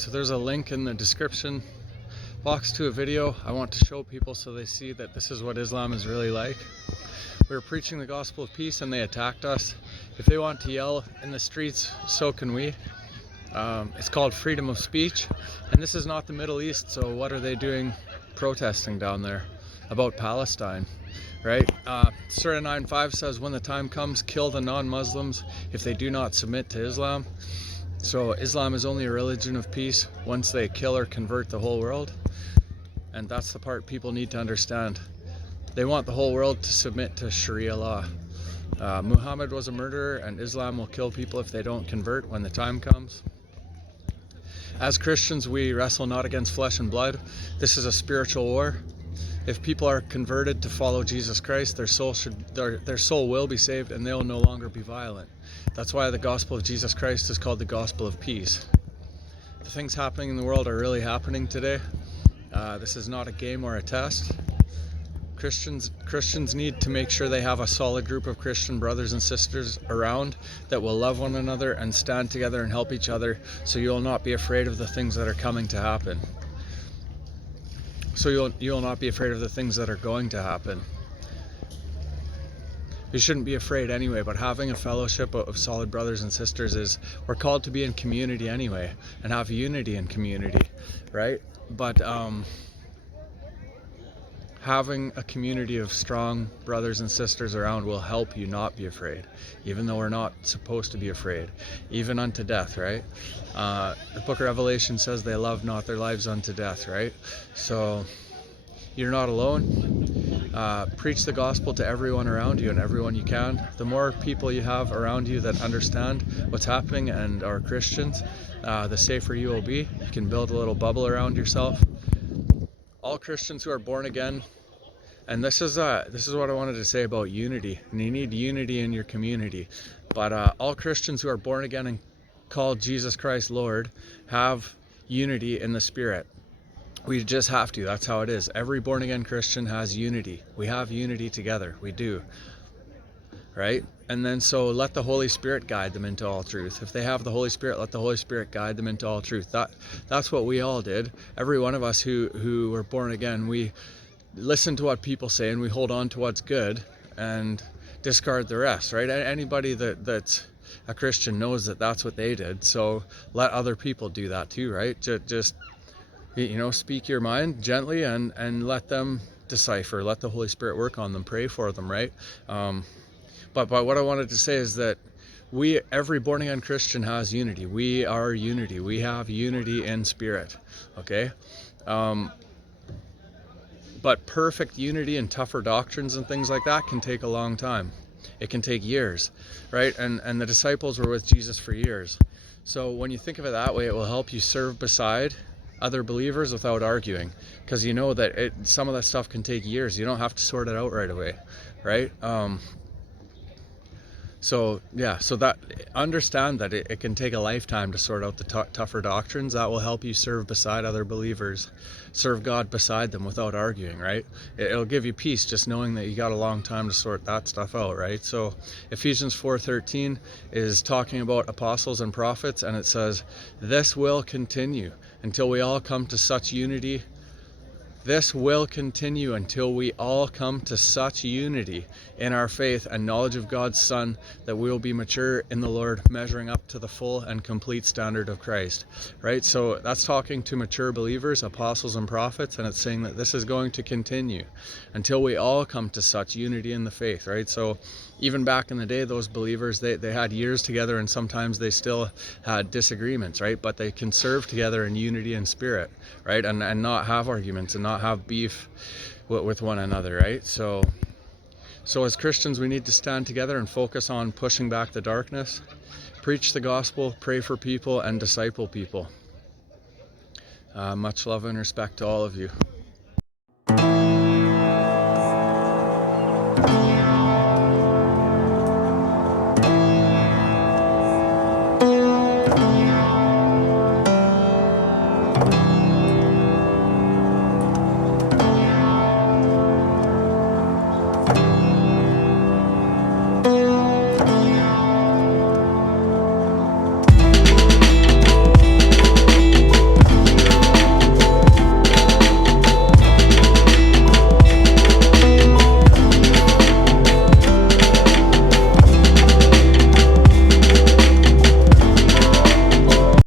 so there's a link in the description box to a video I want to show people so they see that this is what Islam is really like. We were preaching the gospel of peace and they attacked us. If they want to yell in the streets, so can we. It's called freedom of speech, and this is not the Middle East, so what are they doing protesting down there about Palestine, right? Surah 9:5 says, when the time comes, kill the non-Muslims if they do not submit to Islam. So Islam is only a religion of peace once they kill or convert the whole world, and that's the part people need to understand. They want the whole world to submit to Sharia law. Muhammad was a murderer, and Islam will kill people if they don't convert when the time comes. As Christians, we wrestle not against flesh and blood. This is a spiritual war. If people are converted to follow Jesus Christ, their soul will be saved, and they will no longer be violent. That's why the gospel of Jesus Christ is called the gospel of peace. The things happening in the world are really happening today. This is not a game or a test. Christians need to make sure they have a solid group of Christian brothers and sisters around that will love one another and stand together and help each other, so you'll not be afraid of the things that are coming to happen. So you'll not be afraid of the things that are going to happen. You shouldn't be afraid anyway, but having a fellowship of solid brothers and sisters is, we're called to be in community anyway and have unity in community, right? But having a community of strong brothers and sisters around will help you not be afraid, even though we're not supposed to be afraid, even unto death, right? The book of Revelation says they love not their lives unto death, right? So you're not alone. Preach the gospel to everyone around you and everyone you can. The more people you have around you that understand what's happening and are Christians, the safer you will be. You can build a little bubble around yourself. All Christians who are born again, and this is what I wanted to say about unity, and you need unity in your community, but all Christians who are born again and call Jesus Christ Lord have unity in the Spirit. We just have to. That's how it is. Every born again Christian has unity. We have unity together. We do. Right? And then so let the Holy Spirit guide them into all truth. If they have the Holy Spirit, let the Holy Spirit guide them into all truth. That's what we all did. Every one of us who were born again, we listen to what people say and we hold on to what's good and discard the rest, right? Anybody that's a Christian knows that that's what they did. So let other people do that too, right? Just speak your mind gently and let them decipher. Let the Holy Spirit work on them. Pray for them, right? But what I wanted to say is that every born again Christian has unity. We are unity. We have unity in spirit. Okay? But perfect unity and tougher doctrines and things like that can take a long time. It can take years, right? And the disciples were with Jesus for years. So when you think of it that way, it will help you serve beside other believers without arguing, because you know that some of that stuff can take years. You don't have to sort it out right away, right? So that understand that it can take a lifetime to sort out the tougher doctrines. That will help you serve beside other believers, serve God beside them without arguing, right? It'll give you peace just knowing that you got a long time to sort that stuff out, right? So Ephesians 4:13 is talking about apostles and prophets, and it says, this will continue until we all come to such unity. This will continue until we all come to such unity in our faith and knowledge of God's Son that we will be mature in the Lord, measuring up to the full and complete standard of Christ, right? So that's talking to mature believers, apostles and prophets, and it's saying that this is going to continue until we all come to such unity in the faith, right? So even back in the day, those believers, they had years together, and sometimes they still had disagreements, right? But they can serve together in unity and spirit, right? And not have arguments and not have beef with one another, right? So as Christians, we need to stand together and focus on pushing back the darkness, preach the gospel, pray for people, and disciple people. Much love and respect to all of you.